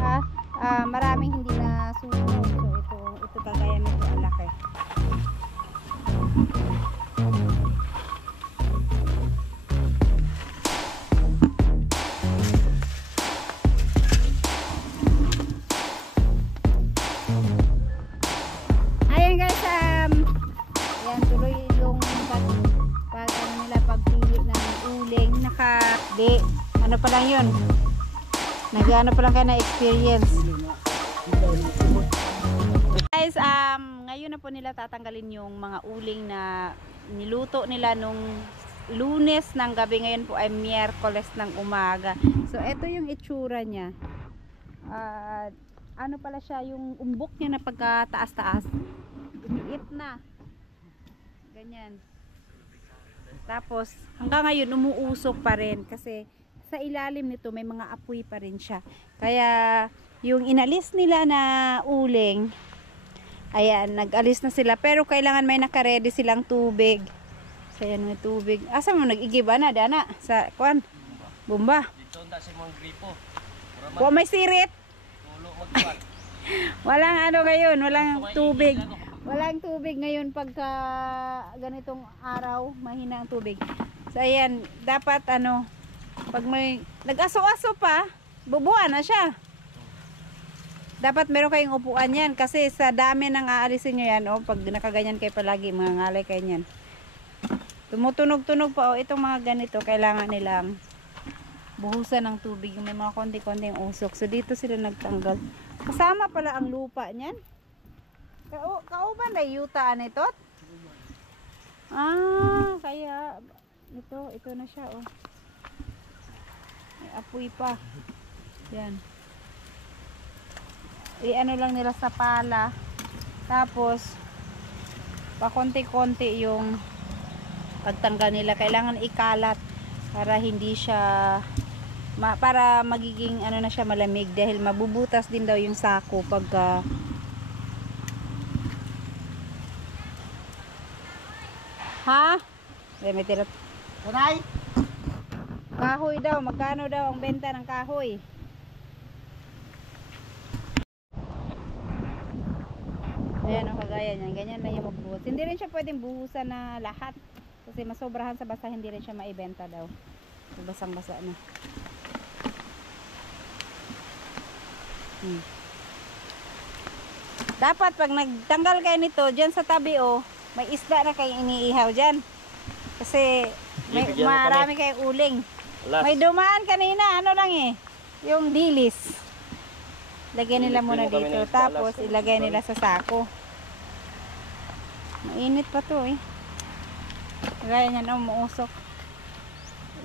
Ha? Maraming hindi na susunod. So ito kagaya nito ang laki. Ayan guys, ayan tuloy yung pag ano nila pagpili ng uling ano pa lang yun, nag-ano pa lang kayo na experience guys. Ngayon na po nila tatanggalin yung mga uling na niluto nila nung Lunes ng gabi. Ngayon po ay Miyerkules ng umaga. So ito yung itsura niya. Ano pala siya, yung umbok niya na pagkataas-taas umiit na ganyan. Tapos hanggang ngayon umuusok pa rin kasi sa ilalim nito may mga apoy pa rin siya. Kaya yung inalis nila na uling, ayan, nag-alis na sila. Pero kailangan may nakaredy silang tubig. So ayan, may tubig. Asa mo nag-igiba na, Dana? Sa kuan? Bomba? Dito na si mong gripo. Kung may sirit. Tulo magkuhan. Walang ano ngayon, walang tubig. Walang tubig ngayon pagka ganitong araw, mahina ang tubig. So ayan, dapat ano, pag may nag-aso-aso pa, bubuan na siya. Dapat meron kayong upuan yan kasi sa dami nang aalisin nyo yan, oh, pag nakaganyan kayo palagi, mga ngalay kayo yan. Tumutunog-tunog pa, oh, itong mga ganito, kailangan nilang buhusan ng tubig, may mga konti-konting usok. So dito sila nagtanggal. Kasama pala ang lupa niyan. Kauban na yutaan ito? Kaya ito na siya, oh. May apoy pa. Yan. I-ano lang nila sa pala. Tapos pakonti-konti yung pagtanggal nila. Kailangan ikalat para hindi siya para magiging ano na siya, malamig, dahil mabubutas din daw yung sako pagka may tira. Tanay! Kahoy daw, magkano daw ang benta ng kahoy? Ayan o, kagaya niyan, ganyan na yung magbuhos. Hindi rin siya pwedeng buhusan na lahat kasi masobrahan sa basa, hindi rin siya maibenta daw. So, basang-basa na. Dapat pag nagtanggal kayo nito dyan sa tabi, oh, may isda na kayong iniihaw dyan kasi marami kayong uling. May dumaan kanina, ano lang eh, yung dilis. Lagyan nila muna dito, tapos ilagay nila sa sako. Mainit pa to eh. Gaya niyan, oh, muusok.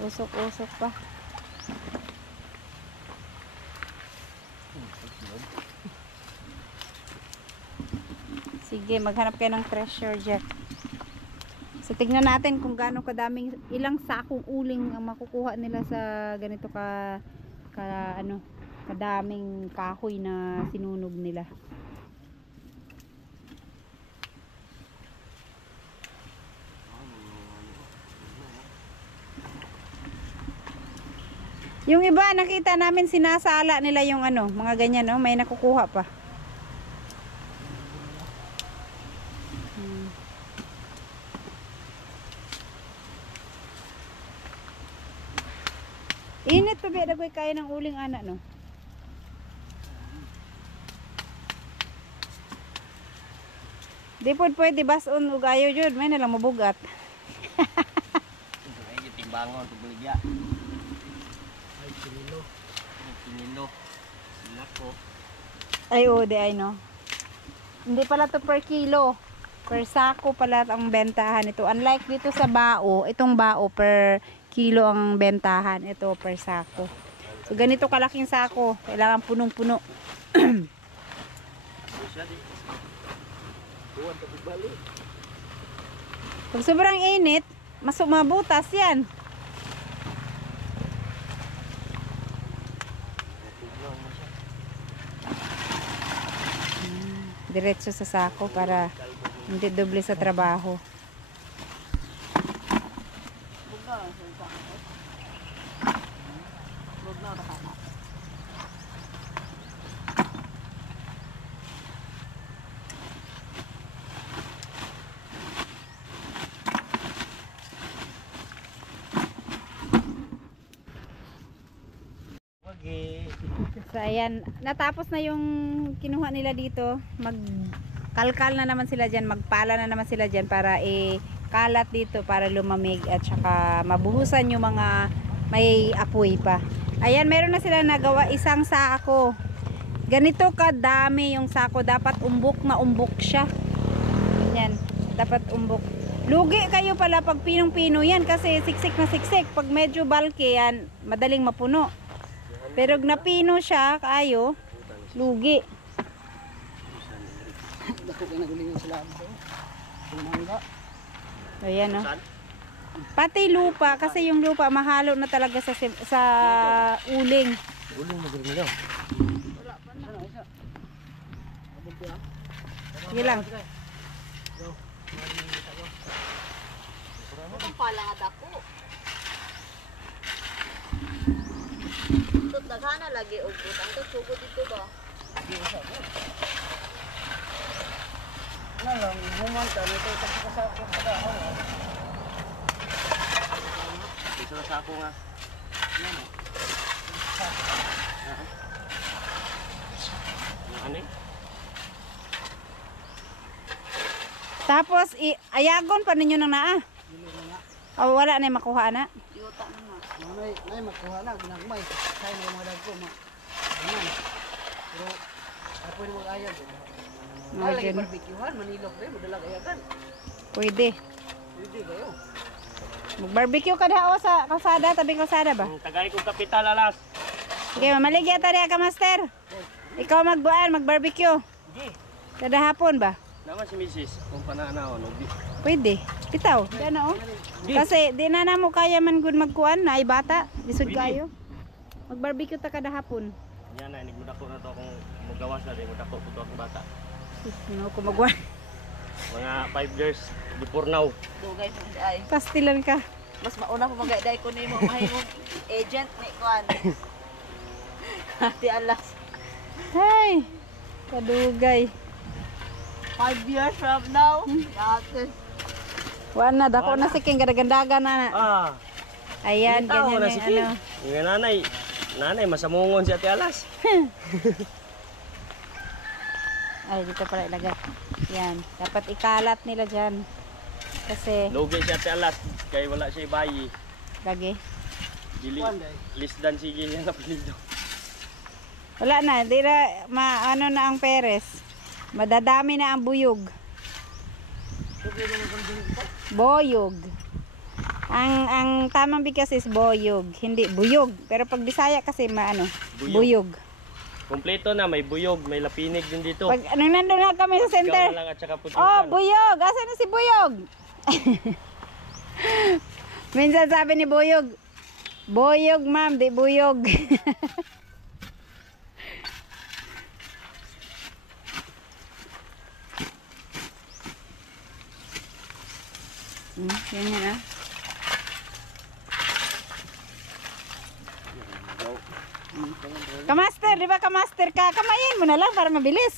Usok-usok pa. Sige, maghanap kayo ng treasure jack. So tignan natin kung gaano kadaming, ilang sakong uling ang makukuha nila sa ganito kadaming kahoy na sinunog nila. Yung iba nakita namin sinasala nila yung ano, mga ganyan, no, may nakukuha pa. Init pa biya dagoy kaya ng uling ana, no. Di pod pwede bason ug ayo jud, may na lang mabugat. Ay timbangon tubuligya. Ay kinilo. Sinako. Ay o di ay no. Hindi pala to per kilo. Per sako pala ang bentahan ito. Unlike dito sa bao, itong bao per kilo ang bentahan. Ito per sako. So ganito kalaking sako, kailangan punong-puno. Pag sobrang init, mabutas yan. Diretso sa sako para hindi doble sa trabaho. So ayan, natapos na yung kinuha nila dito. Magkalkal na naman sila dyan, magpala na naman sila dyan para kalat dito para lumamig at saka mabuhusan yung mga may apoy pa. Ayan, meron na sila nagawa isang sako. Ganito kadami yung sako, dapat umbok na umbok siya. Yan, dapat umbok. Lugi kayo pala pag pinong-pino yan kasi siksik na siksik. Pag medyo bulky yan, madaling mapuno. Pero napino siya, kayo, lugi. Dako kayo nagulingan sila. Tumangga. Ayan o. Pati lupa, kasi yung lupa mahalo na talaga sa uling. Uling mo gawin nyo. Sige lang. Ang pala nga dako. Tut daghana lagi og butang to sugod dito ba? Ano lang, humanta nito sa ako. Dito sa ako nga. Ano eh? Tapos, ayagon pa ninyo ng naa. O, wala na yung makuha na. Yuta na na. Nay makuha na ginagmay. Kaya na yung mga dagko ma. Ayan. Pero ako ni mag-ayag. Mga Lagi dyan. barbecuehan manilok din madalag ayagan. Pwede. Pwede kayo. Mag-barbecue ka daw sa kalsada, tabing kalsada ba? Tagay kong kapital alas. Okay, mamaligya ta ka, master. Ikaw mag-barbecue. Di. Kada hapon ba? Naman si Mrs. Kung pananaon no. Pwede. Bitaw, dyan o. Kasi di na mo kaya man good magkuan na ay bata. Lisod Pwede. kayo. Mag-barbecue ta kada hapon. Yan na nigmudako na to akong magawas na din mudako ko akong bata. No, kumagwa. Mga 5 years before now. Dugay mo ay. Pastilan ka. Mas mauna ko magayday ko nimo mahimong agent ni kuan. Ati alas. Hey! Kadugay. 5 years from now. Ate. Wala na, dako na si King gadagandagan na. Ah, Ayan, bitaw ganyan na na si yung Kim. ano. Yung nanay masamungon si Ate Alas. Ay, dito pala ilagay. Yan, dapat ikalat nila dyan. Kasi, Lugay si Ate Alas kay wala siya bayi. lagi. Dili less than sige niya na pilido. Wala na, di na, ano na ang peres. Madadami na ang buyog. Boyog. Ang tamang bigkas is boyog, hindi buyog. Pero pag Bisaya kasi buyog. Kompleto na, may buyog, may lapinig din dito. Pag nandun na kami sa Ikaw center. na lang at saka putukan. Oh, buyog! Asan na si buyog? Minsan sabi ni buyog, boyog ma'am, di buyog. Yan. Kamaster, di ba kamaster ka? Kamayin mo na lang para mabilis.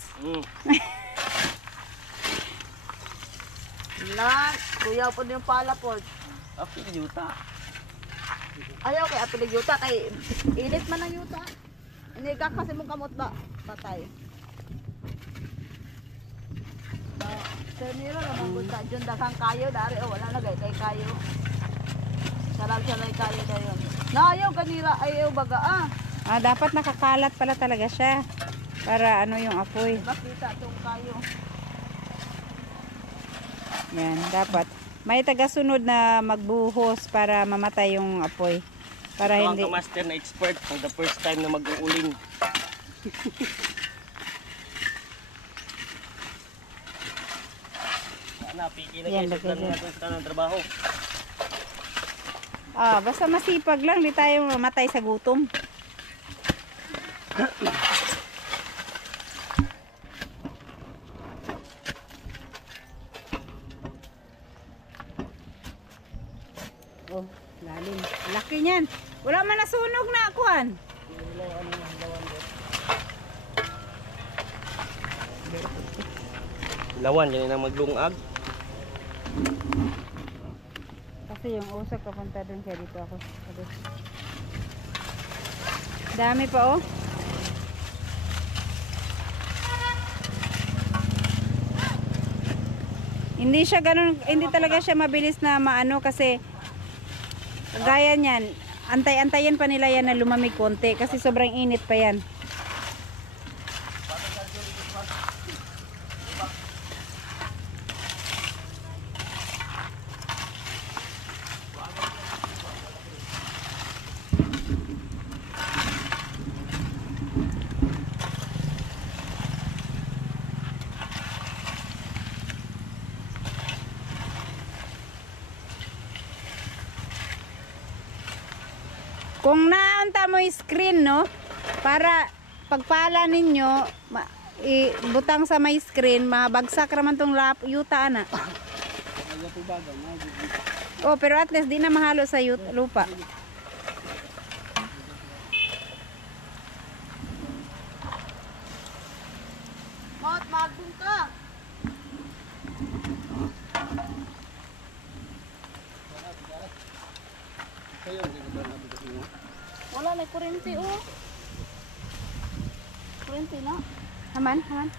Na, kuya po yung pala po. Api yuta. Ayaw kay apilig yuta kay init man ang yuta. Hindi ka kasi mong kamot ba? Patay. Sir Nero naman kung sa dyan daghang kayo dari wala na kay kayo. Sarag-saray kayo na yun. Ayaw kanila ayaw baga Dapat nakakalat pala talaga siya. Para ano yung apoy. Makita itong kayo. Yan, dapat. May tagasunod na magbuhos para mamatay yung apoy. Para Ito hindi. ang master na expert for the first time na mag-uuling. Piki na Yan, kayo sa lagay dyan. natin sa tanong trabaho. Basta masipag lang, di tayo mamatay sa gutom. Oh, lalim. Laki niyan. Wala man nasunog na, kuan. Lawan, yan ang maglungag. Kasi yung usok papunta dun kaya dito ako. Dami pa oh. Hindi siya ganun, hindi talaga siya mabilis na maano kasi gaya niyan. Antay-antayin pa nila yan na lumamig konti kasi sobrang init pa yan. Kung naunta mo yung screen, no, para pagpala ninyo, ibutang sa may screen, mabagsak raman tong yuta na. Oh, pero at least di na mahalo sa lupa. Mot, magbong ka. Wala na kurente oh. Kurente na. Haman, haman.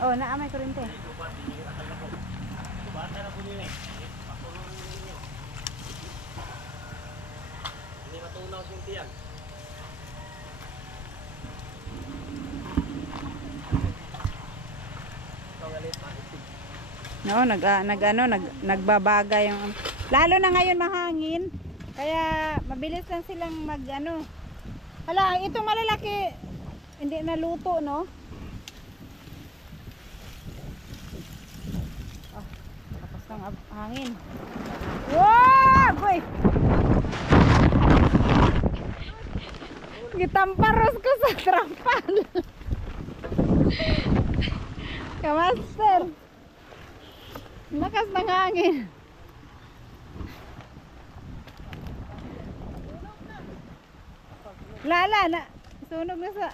Oh, naamay kurente. No, nagbabaga yung lalo na ngayon mahangin. Kaya mabilis lang silang mag-ano. Hala, ito malalaki hindi na luto, no? Oh, tapos ng hangin. Wow, boy. Gitamparos ko sa trampal. Kamaster. Lakas ng hangin. Lala na. Sunog na sa...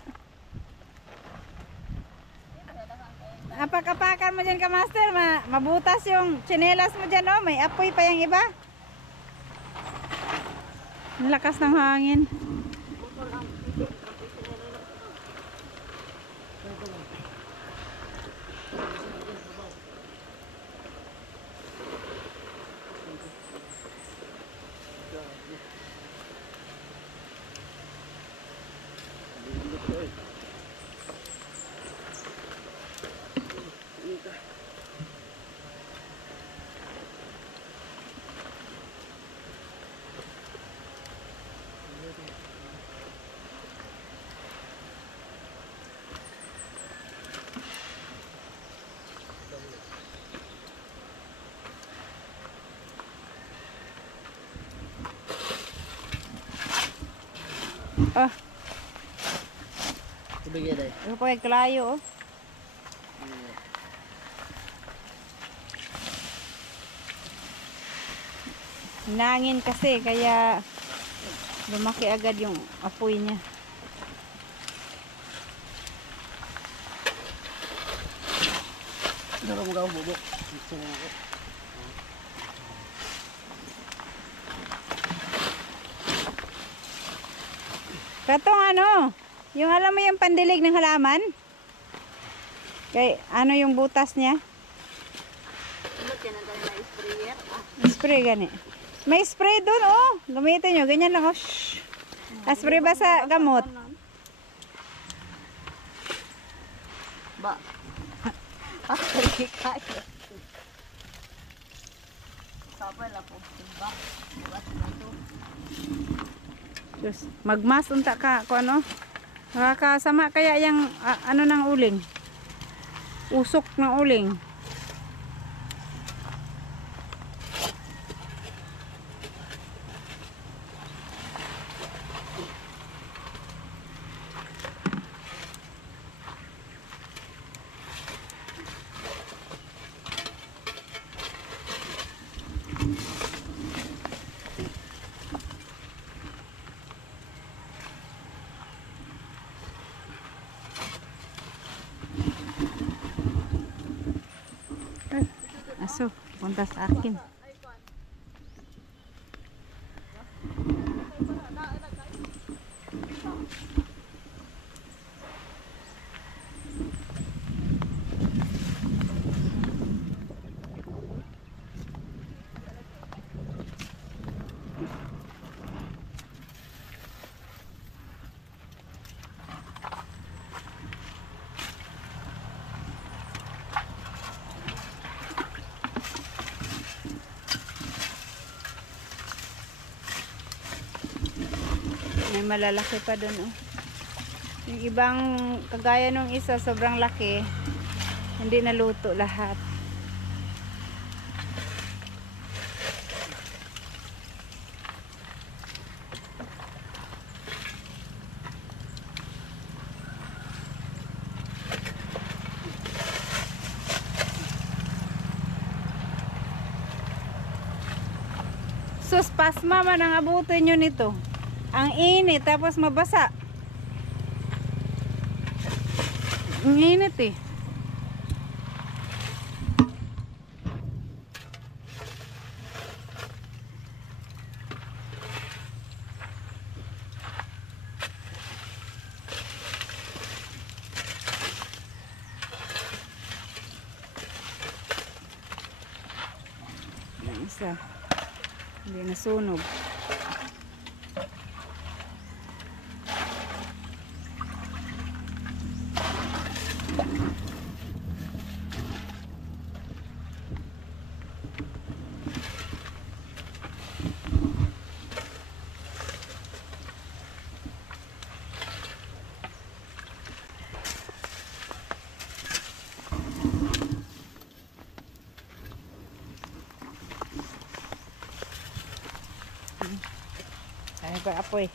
Apak-apakan mo dyan ka, master. Mabutas yung tsinelas mo dyan, oh. May apoy pa yung iba. Ang lakas ng hangin. Oh, Tubig yan ay. ito po yung kalayo, oh. Nangin kasi, kaya lumaki agad yung apoy niya. Daro mo ka ang bubok. Gusto mo ako. Katong ano, yung alam mo yung pandilig ng halaman? Kay ano yung butas niya? Ano yan ang tayo na sprayer? Spray gani. May spray doon, oh. Gamitin nyo, ganyan lang, oh. Shhh. Spray ba sa gamot? Ba? Actually, kaya. Sabay lang po. Ba? Bukas na ito. Diyos, magmas unta ka kung ano. Nakakasama kaya yung ano ng uling. Usok ng uling. Aso, punta sa akin. malalaki pa dun oh. Yung ibang kagaya nung isa sobrang laki, hindi naluto lahat. Sus, pasma man ang abutin nyo nito. Ang init, tapos mabasa. Ang init eh. Ang isa. Hindi nasunog. Ay, apoy.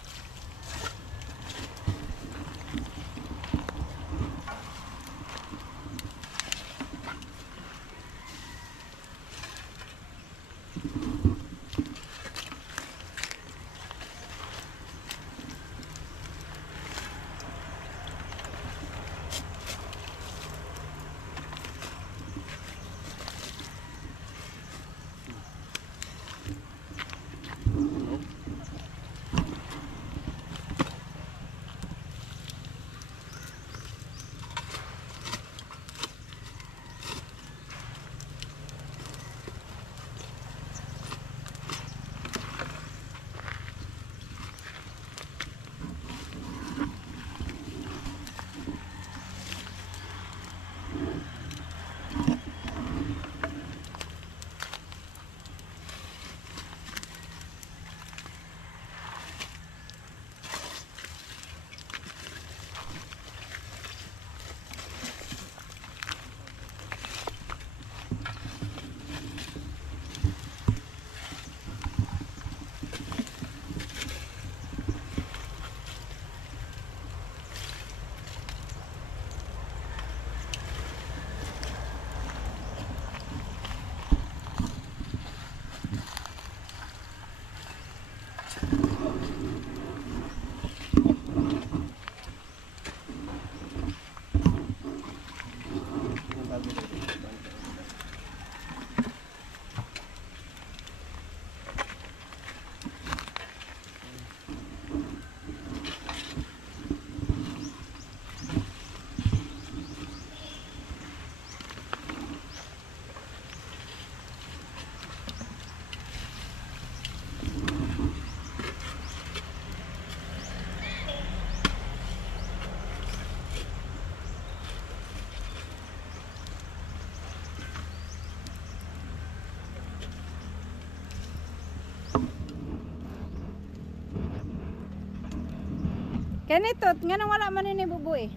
Ganito, nga nang wala man ini bubu eh.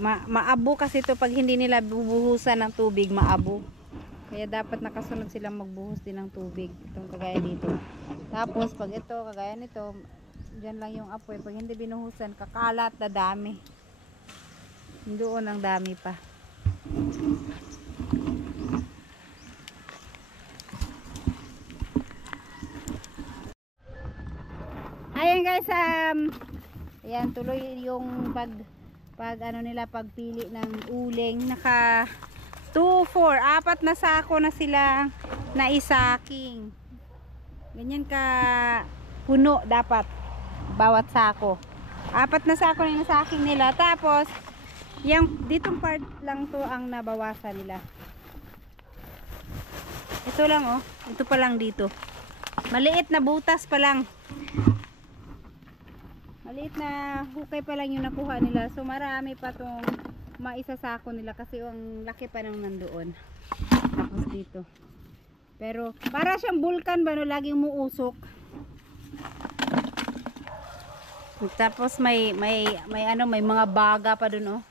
Maabo kasi ito pag hindi nila bubuhusan ng tubig, maabo. Kaya dapat nakasunod silang magbuhos din ng tubig. Itong kagaya dito. Tapos pag ito, kagaya nito, dyan lang yung apoy. Pag hindi binuhusan, kakalat na dami. Doon ang dami pa. Ayan guys, ayan tuloy yung pag ano nila pagpili ng uling. Naka 2, 4, 4 na sako na sila na isaking. Ganyan ka puno dapat bawat sako. 4 na sako na isaking nila. Tapos yung ditong part lang to ang nabawasan nila. Ito lang oh, ito pa lang dito. Maliit na butas pa lang. Maliit na hukay pa lang yung nakuha nila. So marami pa tong maisasako nila kasi ang laki pa nang nandoon. Tapos dito. Pero para siyang bulkan ba no, laging umuusok. Tapos may ano, may mga baga pa doon oh.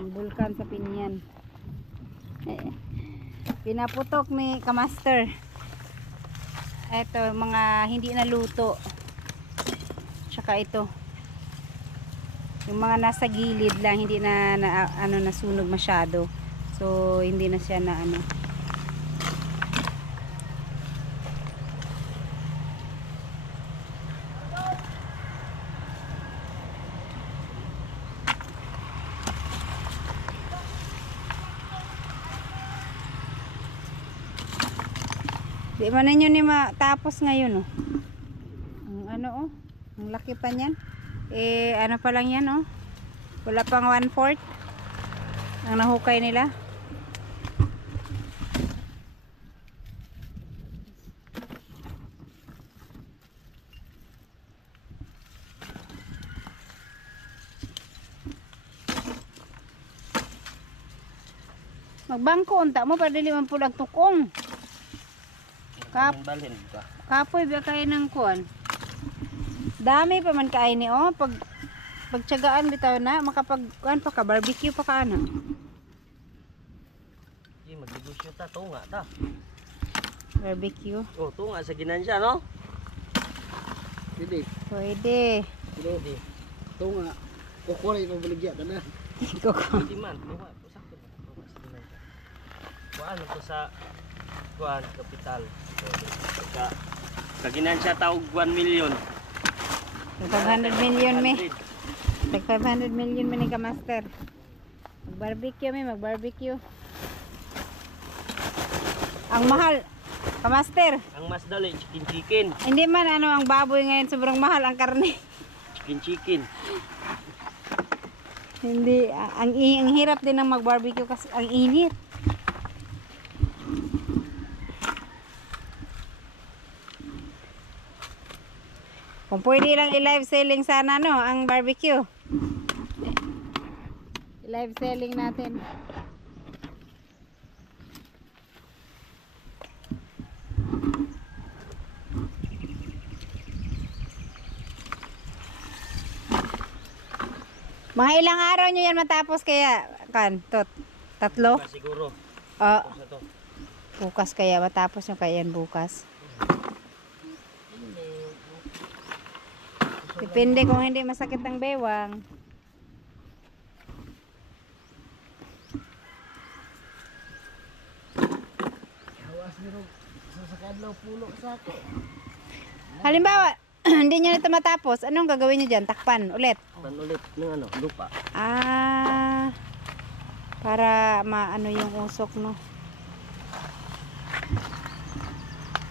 Ang bulkan sa Pinyan. Pinaputok ni Kamaster. Ito, mga hindi naluto. Tsaka ito. Yung mga nasa gilid lang, hindi na, ano, nasunog masyado. So, hindi na siya na ano. Di ba ninyo ni matapos ngayon oh. Ang ano oh, ang laki pa niyan. Eh ano pa lang yan oh. Wala pang 1/4 ang nahukay nila. Magbangko unta mo para dili man pud ang tukong. Balhin ba? Kapoy ba kayo ng kuan? Dami pa man kain ni oh. Pagtiyagaan bitaw na makapag kuan pa ka barbecue pa ka ana. Di magnegosyo ta tunga ta. Barbecue. Oh, tunga sa ginansya no? Pwede. Pwede. Pwede. Tunga. Kukuray pa baligya ta na. Hindi man, tunga. Sakto na. Tunga sa ginansya. Kuan to sa kuan kapital. Sa ginansya taog 1 million. 500 million mi. Tag 500 million mi ni Kamaster. Mag-barbecue mi, mag-barbecue. Ang mahal, Kamaster. Ang mas dali, chicken. Hindi man ano ang baboy ngayon sobrang mahal ang karne. Chicken. Hindi ang hirap din ng mag-barbecue kasi ang init. Kung pwede lang i-live selling sana no, ang barbecue. I-live selling natin. Mga ilang araw nyo yan matapos kaya kan? Tatlo? Siguro. Oo. Bukas kaya matapos nyo kaya yan bukas. Depende kung hindi masakit ang bewang. Hawas nyo sa sakadlaw pulo sa ako. Halimbawa, hindi nyo nito matapos, anong gagawin nyo dyan? Takpan ulit? Takpan ulit ng ano, lupa. Ah, para maano yung usok no.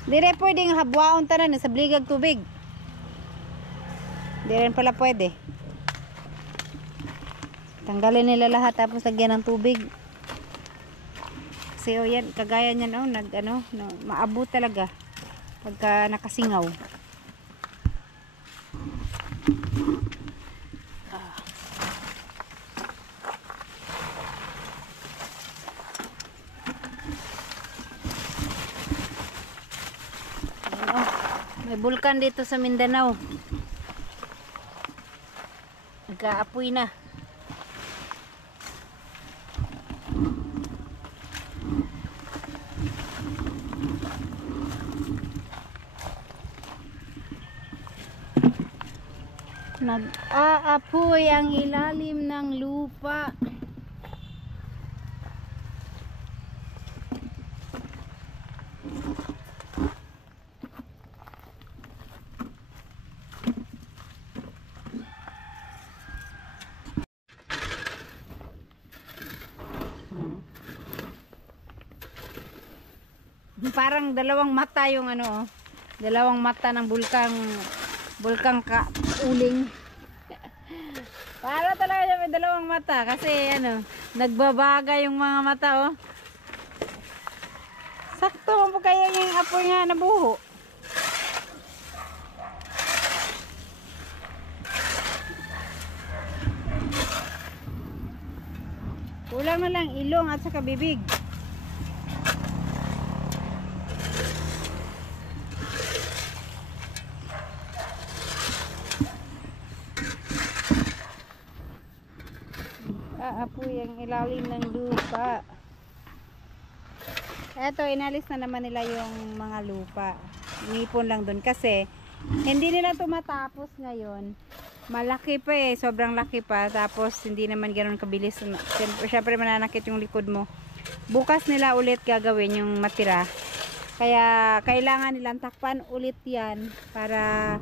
Dire pwedeng habwaon tanan sa bligag tubig. Di rin pala pwede. Tanggalin nila lahat tapos lagyan ng tubig. Kasi oh, yan, kagaya niyan oh, maabot talaga pagka nakasingaw. Ayan, oh, may bulkan dito sa Mindanao. Nagkaapoy na. Nag-aapoy ang ilalim ng lupa. Parang dalawang mata yung ano, oh. Dalawang mata ng bulkang uling. Para talaga siya may dalawang mata kasi ano, nagbabaga yung mga mata oh. Sakto mo kaya yung apoy nga nabuho. ilong at saka bibig. Aapoy ang ilalim ng lupa. Eto, inalis na naman nila yung mga lupa. Inipon lang dun kasi hindi nila tumatapos ngayon. Malaki pa eh, sobrang laki pa. Tapos hindi naman ganoon kabilis. Siyempre mananakit yung likod mo. Bukas nila ulit gagawin yung matira. Kaya kailangan nilang takpan ulit yan para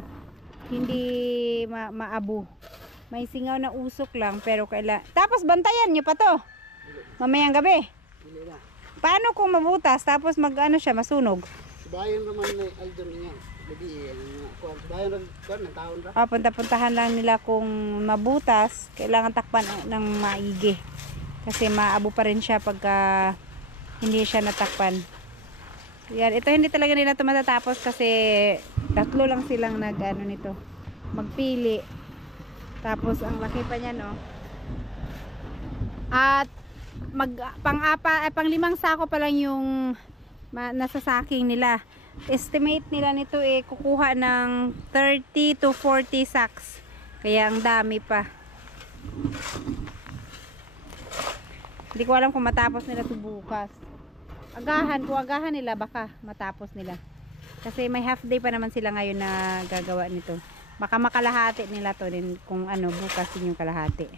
hindi maabo. May singaw na usok lang pero tapos bantayan nyo pa to mamayang gabi. Paano kung mabutas tapos mag-ano siya, masunog? Subayan naman na aldon niya. Jadi, subayan ng taon ra. Punta-puntahan lang nila kung mabutas. Kailangan takpan ng maigi. Kasi maabo pa rin siya pagka hindi siya natakpan. Yan, ito hindi talaga nila ito matatapos kasi tatlo lang silang nag-ano nito. Magpili. Tapos ang laki pa niya, no? At pang-limang sako pa lang yung nasa saking nila. Estimate nila nito kukuha ng 30 to 40 sacks. Kaya ang dami pa. Hindi ko alam kung matapos nila ito bukas. Kung agahan nila baka matapos nila. Kasi may half day pa naman sila ngayon na gagawa nito. Baka makalahati nila to din kung ano bukas din yung kalahati.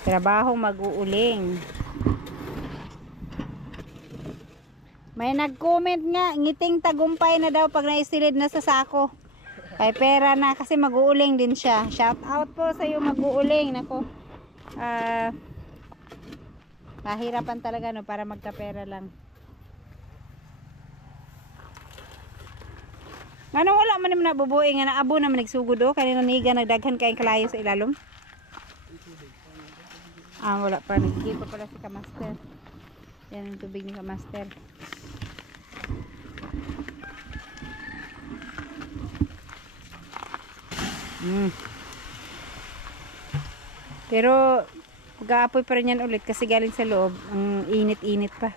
Trabaho mag-uuling. May nag-comment nga, ngiting tagumpay na daw pag naisilid na sa sako. Kay pera na kasi mag-uuling din siya. Shout out po sa iyo mag-uuling. Nako. Mahirapan talaga no para magkapera lang. Ngano wala man naman nabubuhay nga naabo naman nagsugod kanina niga nagdaghan kayong kalayo sa ilalom. Wala pa. Nagigil pa pala si Kamaster. Yan ang tubig ni Kamaster. Pero mag-aapoy pa rin yan ulit kasi galing sa loob. Ang init-init pa.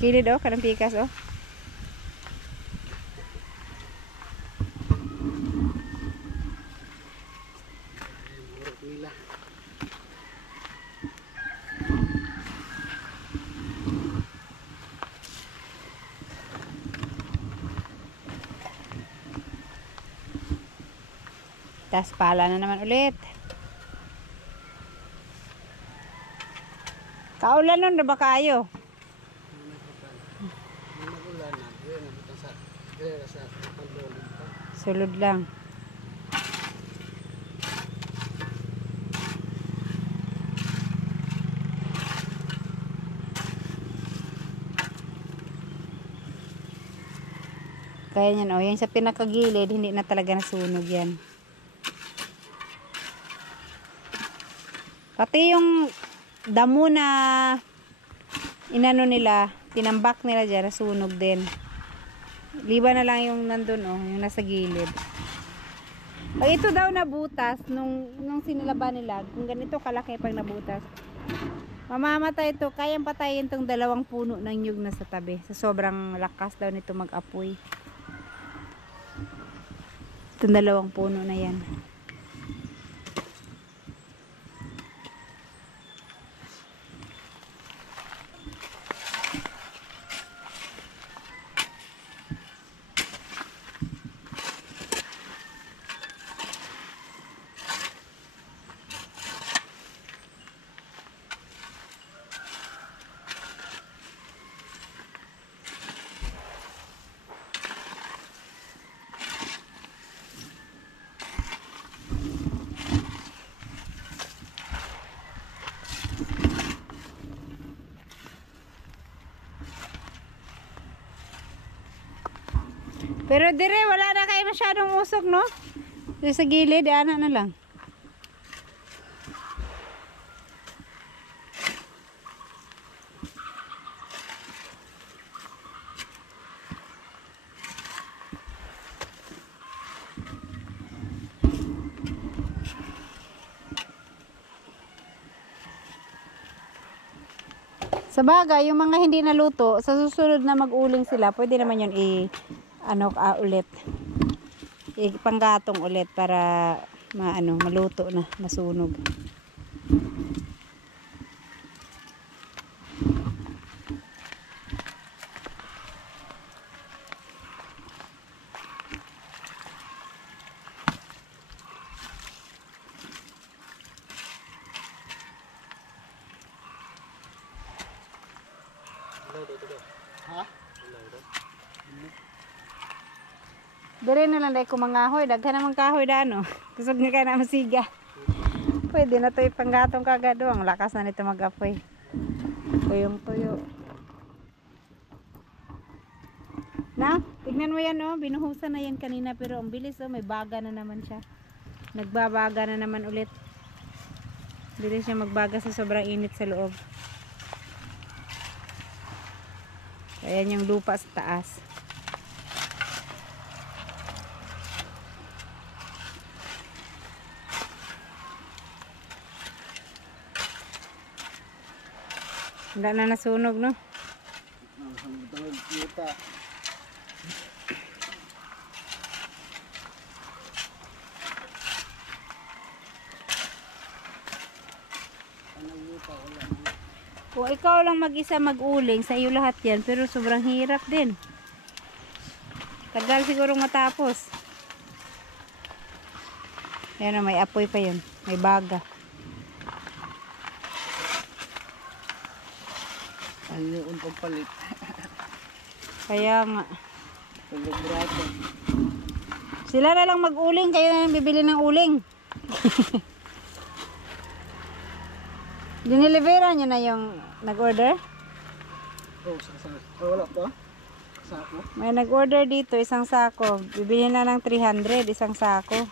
Kilid kanang pikas Tas pala na naman ulit. Kaulan nun na ba kayo? Sulod lang. Kaya yan yung sa pinakagilid hindi na talaga nasunog yan. Pati yung damo na inano nila, tinambak nila dyan, nasunog din. Liba na lang yung nandun yung nasa gilid. Pag ito daw nabutas nung sinilaban nila, kung ganito kalaki pag nabutas, mamamatay ito. Kayang patayin itong 2 puno ng nyug na sa tabi. Sa sobrang lakas daw nito mag-apoy. Itong 2 puno na yan. Pero dire, wala na kayo masyadong usok, no? Dire sa gilid, ana na lang. Sa bagay, yung mga hindi naluto, sa susunod na mag-uling sila, pwede naman yun ulit. Panggatong ulit para maluto na, masunog. Ha? Dire na lang dahil kumangahoy. Daghan naman kahoy da, no? Kusog nga ka na masiga. Pwede na to ipanggatong kagad. Ang lakas na nito mag-apoy. Tuyong tuyo. Na, tignan mo yan, no? Binuhusan na yan kanina pero ang bilis, oh. May baga na naman siya. Nagbabaga na naman ulit. Bilis siya magbaga sa sobrang init sa loob. Ayan yung lupa sa taas. Wala na nasunog, no? Tawag yuta. Kung ikaw lang mag-isa mag-uling, sa iyo lahat yan. Pero sobrang hirap din. Tagal siguro matapos. Ayan o, may apoy pa yun. May baga. Ano yung pagpalit? Kaya nga. Pagbabrato. Sila na lang mag-uling. Kayo na lang bibili ng uling. Dinilibera nyo na yung nag-order? Oh, wala pa? Sako? May nag-order dito, isang sako. Bibili na ng 300, isang sako.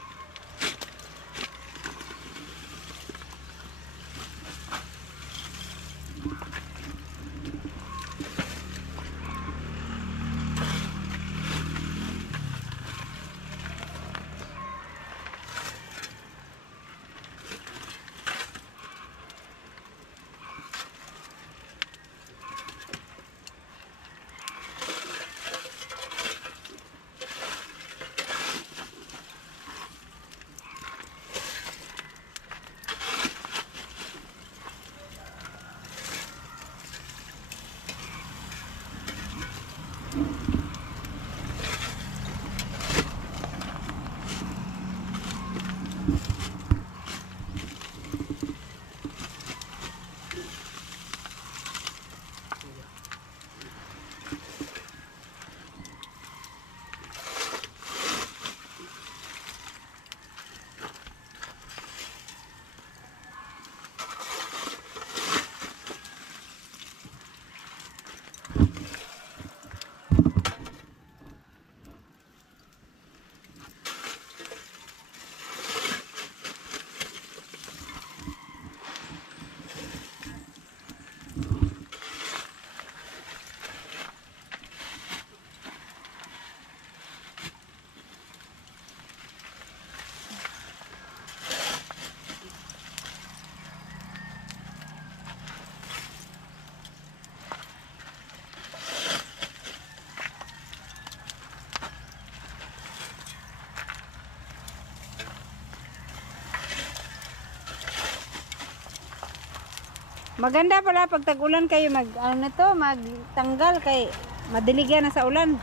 Maganda pala pag tag-ulan kayo magtanggal kay madilig yan na sa ulan.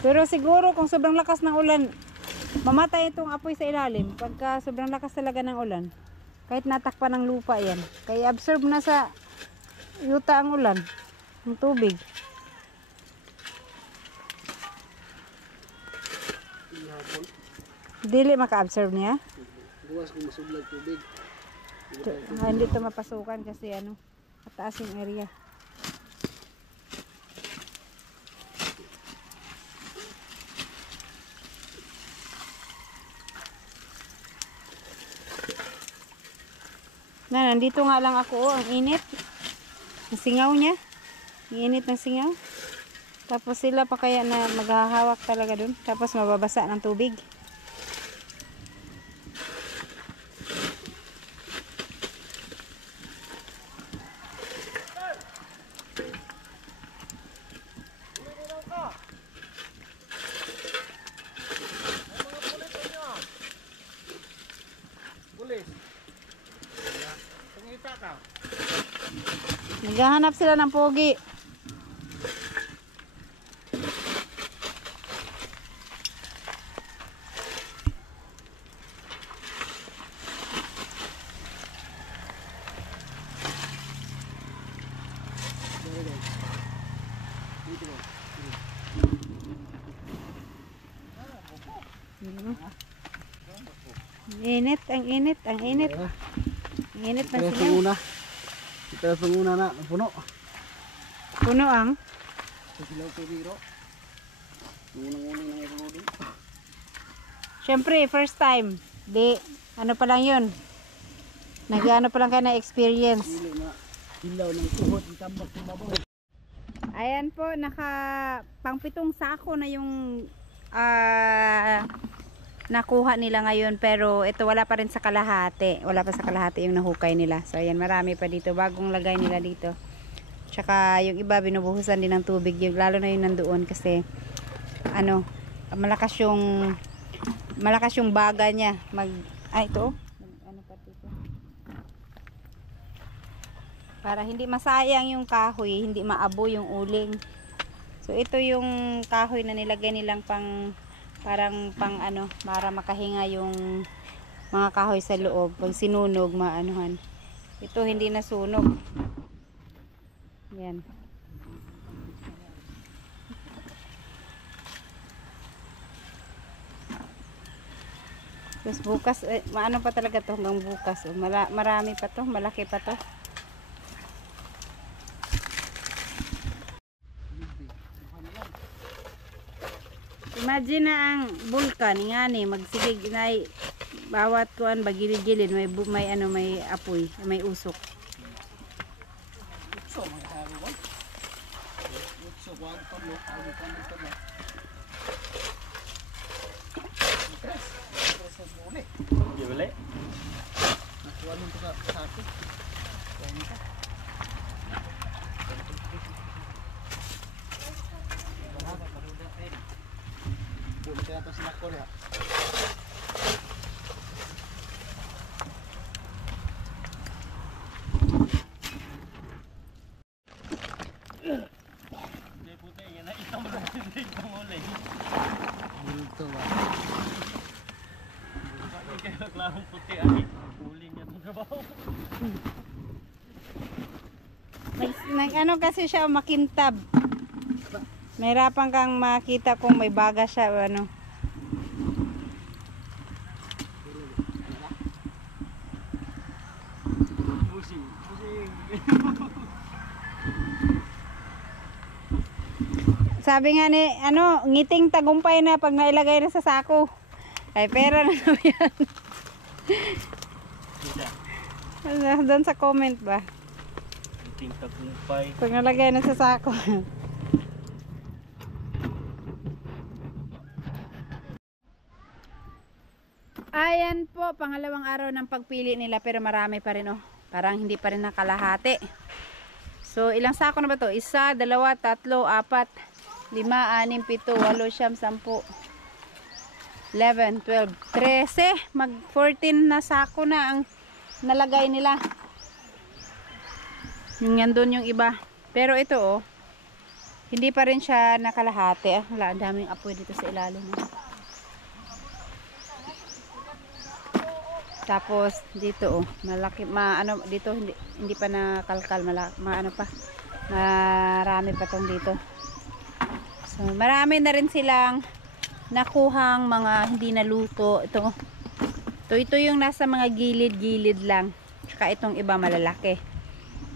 Pero siguro kung sobrang lakas ng ulan, mamatay itong apoy sa ilalim pagka sobrang lakas talaga ng ulan. Kahit natakpan ng lupa yan. Kaya absorb na sa yuta ang ulan. Ang tubig. Dili maka-absorb niya. Buwas kung masudlag tubig. Hindi to mapasukan kasi ano, mataas yung area. Nandito nga lang ako, ang init. Ang singaw niya. Ang init ng singaw. Tapos sila pa kaya na maghahawak talaga dun. Tapos mababasa ng tubig. Naghahanap sila ng pogi. Init, ang init, ang init. Ang init ng Ito singaw. una. Ito ang una na puno. Puno ang. Ito sila ko biro. Unang-unang na ito din. Siyempre, first time. Di, ano pa lang yun. Nag-ano pa lang kayo na experience. Dili na hilaw ng tuhod ng tambak ng babaw. Ayan po, naka pang-pitong sako na yung nakuha nila ngayon, pero ito wala pa rin sa kalahati. Wala pa sa kalahati yung nahukay nila. So ayan, marami pa dito. Bagong lagay nila dito. Tsaka yung iba binubuhusan din ng tubig. Yung, lalo na yung nandoon kasi ano, malakas yung baga niya. Ito. Ano pa dito? Para hindi masayang yung kahoy, hindi maabo yung uling. So ito yung kahoy na nilagay nilang parang pang ano, para makahinga yung mga kahoy sa loob. Pag sinunog, maanuhan. Ito hindi nasunog. Yan. Tapos bukas, maano pa talaga to hanggang bukas. Marami pa to, malaki pa to. Imagine na ang bulkan nga ni magsigig na bawat kuan bagilid-gilid may ano, may apoy, may usok. So magkakaroon. So wag pa mo ako pa mo pa. Di balik? Nakuha mo sa sako. Puro kaya to sila ko ya. Di puti yan na itong hindi kumuli. Bulto ba? Hindi kayo klarong puti ay uling yan ng trabaho. Ano kasi siya makintab. Mahirapan kang makita kung may baga siya o ano. Busing. Sabi nga ni, ano, ngiting tagumpay na pag nailagay na sa sako. Ay, pera na naman yan. Doon sa comment ba? Iting tagumpay. Pag nalagay na sa sako. Ayan po, pangalawang araw ng pagpili nila pero marami pa rin oh. Parang hindi pa rin nakalahati. So, ilang sako na ba to? 1, 2, 3, 4, 5, 6, 7, 8, 9, 10, 11, 12, 13. Mag 14 na sako na ang nalagay nila. Yung nandun yung iba. Pero ito oh, hindi pa rin siya nakalahati. Wala, ang daming apoy dito sa ilalim. Tapos dito oh, malaki ano dito hindi pa nakalkal, ano pa. Marami pa tong dito. So marami na rin silang nakuhang mga hindi naluto. Ito yung nasa mga gilid-gilid lang. Tsaka itong iba malalaki.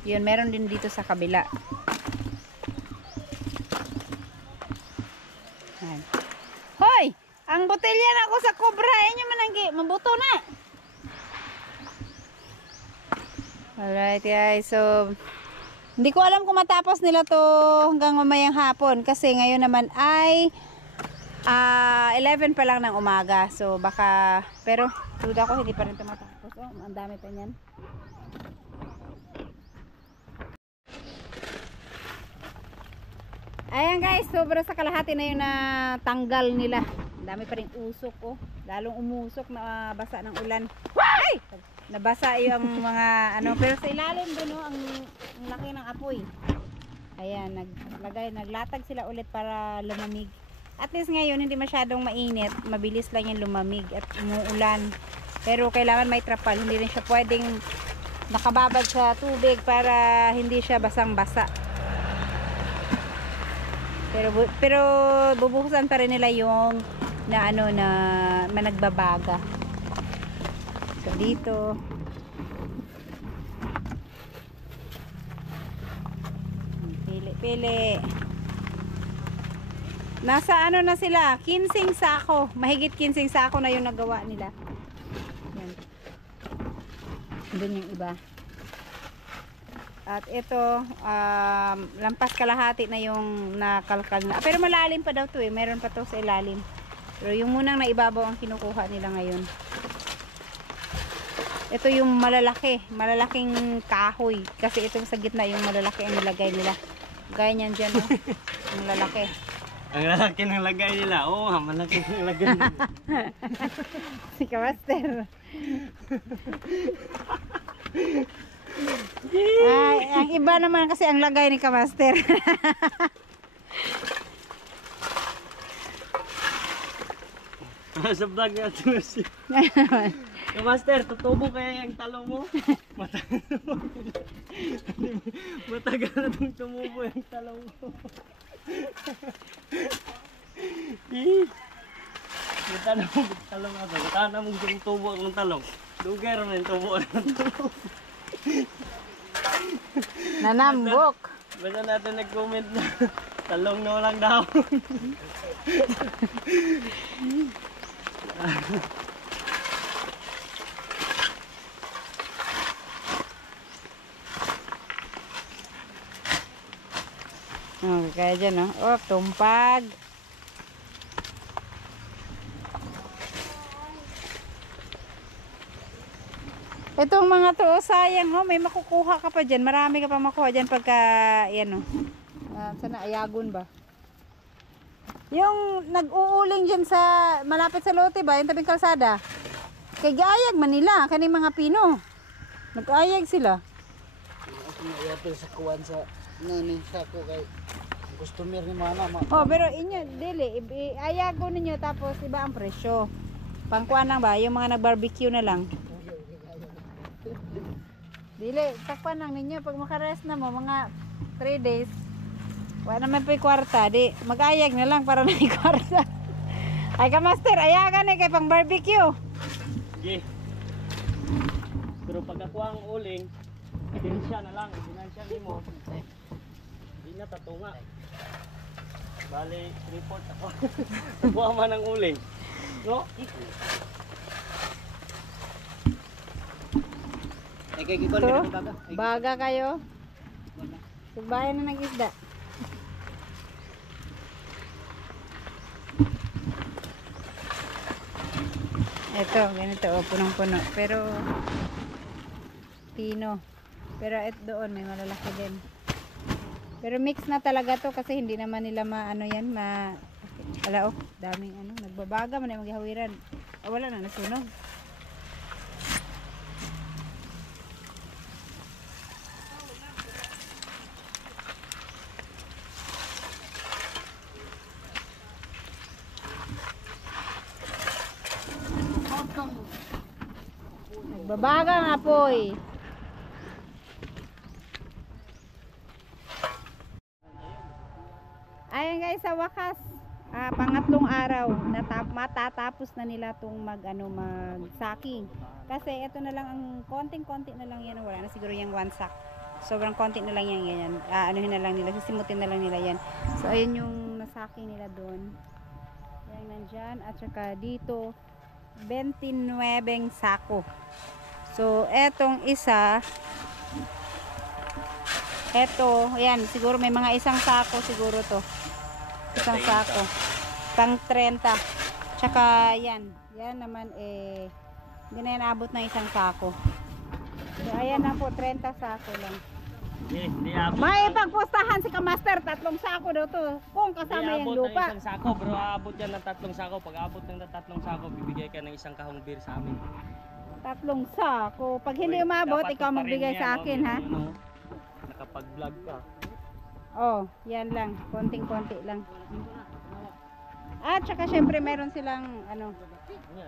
Yun, meron din dito sa kabila. Ayan. Hoy! Ang botelya na ako sa Cobra. Ayan yung mananggi. Mabuto na. Alright guys. So, hindi ko alam kung matapos nila to hanggang mamayang hapon. Kasi ngayon naman ay 11 pa lang ng umaga. So, baka, pero, duda ko hindi pa rin tumatapos. Oh, ang dami pa niyan. Ayan guys, sobra sa kalahati na yun na tanggal nila. Ang dami pa rin usok oh. Lalong umusok na basa ng ulan. Ay! Nabasa yung mga ano, pero sa ilalim doon oh, ang laki ng apoy. Ayan, naglatag sila ulit para lumamig. At least ngayon hindi masyadong mainit, mabilis lang yung lumamig at umuulan. Pero kailangan may trapal, hindi rin siya pwedeng nakababad sa tubig para hindi siya basang-basa. Pero bubuhusan pa rin nila yung na ano na managbabaga. So dito pili. Nasa ano na sila, 15 sako, mahigit 15 sako na yung nagawa nila. Yan. Doon yung iba. At ito, lampas kalahati na yung nakalkal na. Pero malalim pa daw to eh. Meron pa to sa ilalim. Pero yung munang naibabaw ang kinukuha nila ngayon. Ito yung malalaki. Malalaking kahoy. Kasi itong sa gitna yung malalaki ang nilagay nila. Gaya niyan dyan oh. Yung lalaki. Ang lalaki ng lagay nila. Oo, malaki ng lagay nila. Si Kamaster. Ay, ang iba naman kasi ang lagay ni Kamaster. Sa vlog nga ito siya. Master, tutubo kaya yung talong mo? Matagal na itong tumubo yung talong mo. Buta na mong talong ako. Buta na mong tubo ang talong. Lugar na yung tubo ng talong. Nanambok. Basta natin nag-comment na talong na walang dahon. Oh, kaya dyan, oh. Oh, tumpag. Itong mga to, oh, sayang, oh. May makukuha ka pa dyan. Marami ka pa makuha dyan pagka, yan, oh. Sana ayagon ba? Yung nag-uuling dyan sa, malapit sa lote ba? Yung tabing kalsada. Kay gaayag Manila, kaning mga pino. Nag-ayag sila. Iyapin sa kuwan sa nani sa ko kay customer ni mana ma. Oh, pero inyo dili ayago ninyo tapos iba ang presyo. Pangkuan lang ba yung mga nag-barbecue na lang. Dili takpan lang ninyo pag makarest na mo mga 3 days. Wala naman pa kwarta, di mag-ayag na lang para na kwarta. Ay Kamaster, ayagan eh kay pang barbecue. Okay. Pero pagkakuha ang uling, Finansya na lang, finansya mo. Hindi na tatunga. Bali, report ako. Nakuha man ang uling. No? So, baga kayo. Subayan na ng isda. Ito, ganito, oh, punong-puno. Pero, pino. Pero ito doon, may malalaki din. Pero mix na talaga to kasi hindi naman nila maano yan, ala oh, daming ano, nagbabaga man ay maghawiran. Oh, wala na, nasunog. Nagbabaga ang apoy. Ayan guys, sa wakas pangatlong araw matatapos na nila tong mag-sacking. Kasi ito na lang ang konting-konti na lang yan, wala na siguro yung 1 sack. Sobrang konti na lang yan, ganyan. Anuhin na lang nila, sisimutin na lang nila yan. So ayun yung nasacking nila doon. Yan nandyan, at saka dito 29 sako. So etong isa, eto, ayan, siguro may mga isang sako siguro to. Isang sako. Pang 30. Tsaka yan naman hindi na yan abot ng isang sako. So ayan na po, 30 sako lang. Hindi abot. May pagpustahan si Kamaster, 3 sako daw to. Kung kasama yung Abot ng lupa. isang sako, bro. Aabot yan ng 3 sako. Pag abot ng 3 sako, bibigay ka ng isang kahong beer sa amin. 3 sako. Pag hindi umabot, Dapat ikaw pa rin magbigay yan, sa oh, akin, ha? yun, oh. Nakapag-vlog ka. Oh, yan lang. Konting-konti lang. At saka syempre meron silang Yan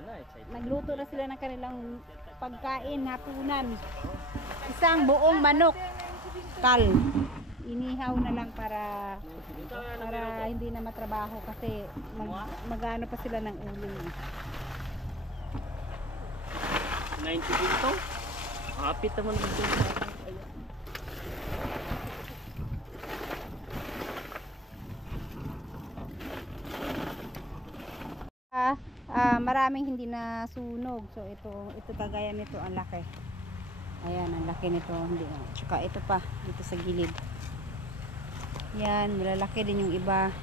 na, excited. nagluto na sila ng kanilang pagkain, hapunan. Isang buong manok. Kal. Inihaw na lang para hindi na matrabaho kasi mag-ano pa sila ng uling. 90 dito. Hapit naman dito. Maraming hindi na sunog. So ito kagaya nito ang laki. Ayan, ang laki nito, hindi na. Tsaka ito pa dito sa gilid. Yan, malalaki din yung iba.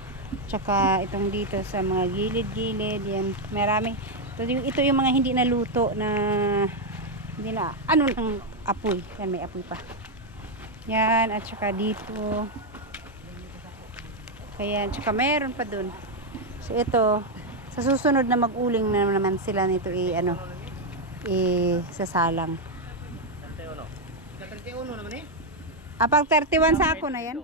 Tsaka itong dito sa mga gilid-gilid, yan. Maraming ito yung mga hindi naluto na hindi na ng apoy. Yan, may apoy pa. Yan, at tsaka dito. Kaya, tsaka meron pa dun. So ito, sa susunod na mag-uling na naman sila nito sasalang. 31 naman eh. Pag 31 sako na yan.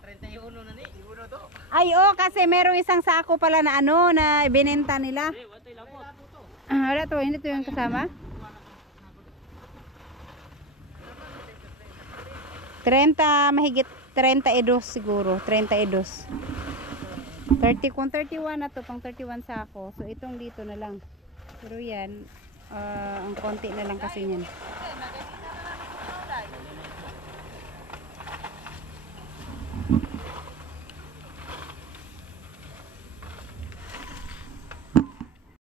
31 na ni. Siguro to. Ay, kasi merong isang sako pala na na ibinenta nila. Wala to, hindi to yung kasama. 30, mahigit 32 siguro, 32. 30, kung 31 na to, pang 31 sako. So itong dito na lang. Pero yan, ang konti na lang kasi yan.